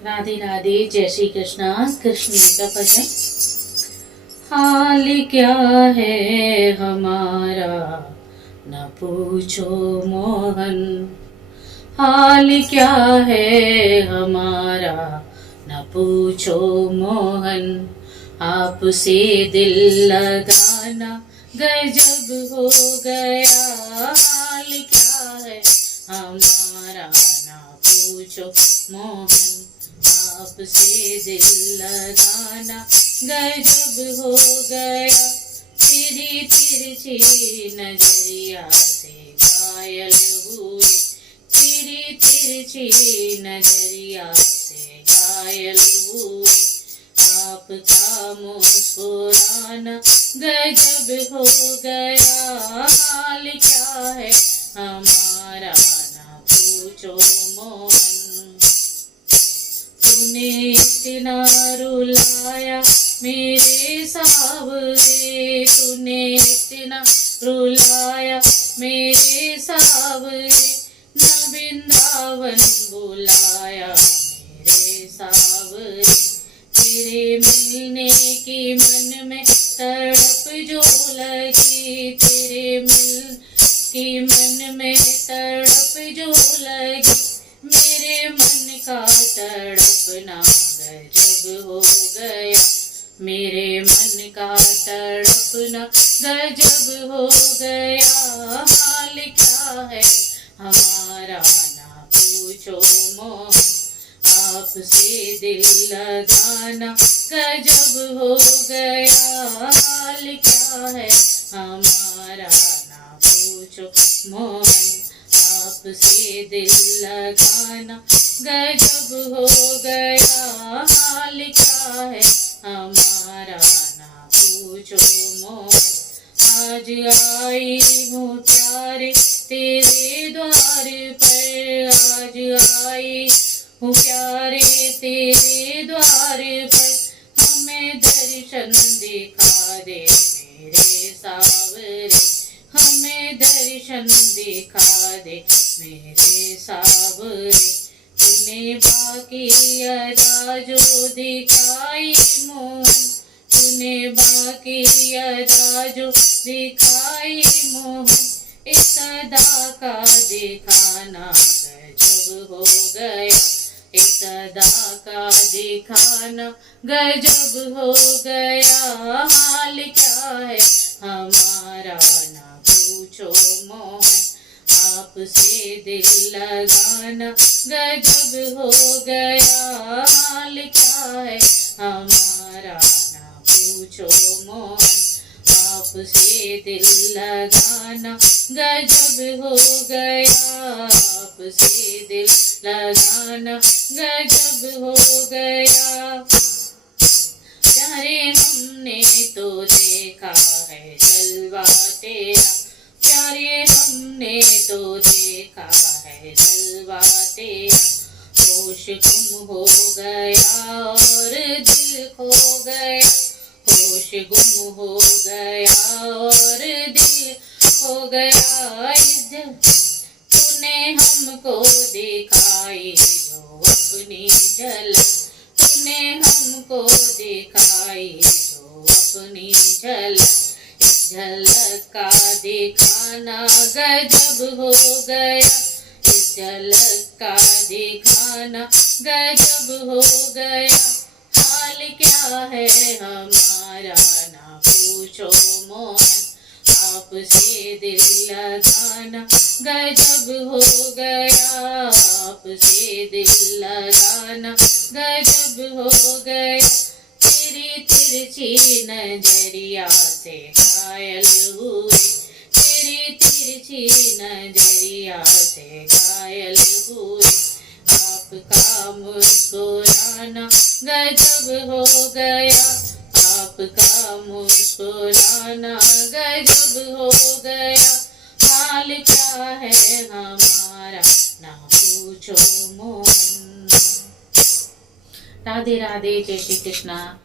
राधे राधे, जय श्री कृष्णा। कृष्ण का भजन। हाल क्या है हमारा न पूछो मोहन, हाल क्या है हमारा न पूछो मोहन। आपसे दिल लगाना गजब हो गया, हाल क्या है हमारा न पूछो मोहन। आपसे दिल लगाना गजब हो गया, तेरी तिरछी नजरिया से घायल हुए, तेरी तिरछी नजरिया से घायल हुए। आपका मुस्कुराना गजब हो गया, हाल क्या है हमारा ना पूछो मोहन। तूने इतना रुलाया मेरे सावरे, तूने इतना रुलाया मेरे सावरे, न वृंदावन बुलाया मेरे सावरे। तेरे मिलने की मन में तड़प जो लगी, तेरे मिल की मन में तड़प जो लगी, मेरे मन का तड़पना गजब हो गया, मेरे मन का तड़पना गजब हो गया। हाल क्या है हमारा ना पूछो मोहन, आपसे दिल लगाना गजब हो गया, हाल क्या है हमारा ना पूछो मोहन। आपसे दिल लगाना गजब हो गया, हाल क्या है हमारा ना पूछो मोहन। आज आई हूँ प्यारे तेरे द्वार पर, आज आई हूँ प्यारे तेरे द्वार पर, हमें दर्शन दिखा दे मेरे सावरे, हमें दर्शन दिखा दे मेरे सावरे। तूने बाकी अदा जो दिखाई मोहन, तूने बाकी अदा जो दिखाई मोहन, इस अदा का दिखाना गजब हो गया, इस अदा का दिखाना गजब हो गया, हाल क्या है हमारा ना पूछो मोहन। आपसे दिल लगाना गजब हो गया, हाल क्या है हमारा ना पूछो मोहन। आपसे दिल लगाना गजब हो गया, आपसे दिल लगाना गजब हो गया। प्यारे हमने तो देखा है जलवा तेरा, प्यारे हमने तो देखा है जलवा तेरा। होश गुम हो गया और दिल खो गया, होश गुम हो गया और दिल खो गया। तूने हमको दिखाई जो अपनी झलक, तूने हमको दिखाई जो अपनी झलक, इस झलक का दिखाना गजब हो गया, इस झलक का दिखाना गजब हो गया। हाल क्या है हमारा ना पूछो मोहन, आपसे दिल लगाना गजब हो गया, आपसे दिल लगाना गजब हो गया। तेरी तिरछी नजरिया से घायल हुए, तेरी तिरछी नजरिया से घायल हुए। आपका मुस्कुराना गजब हो गया, आपका मुस्कुराना गजब हो गया, हाल क्या है हमारा ना पूछो मोहन। राधे राधे, जय श्री कृष्णा।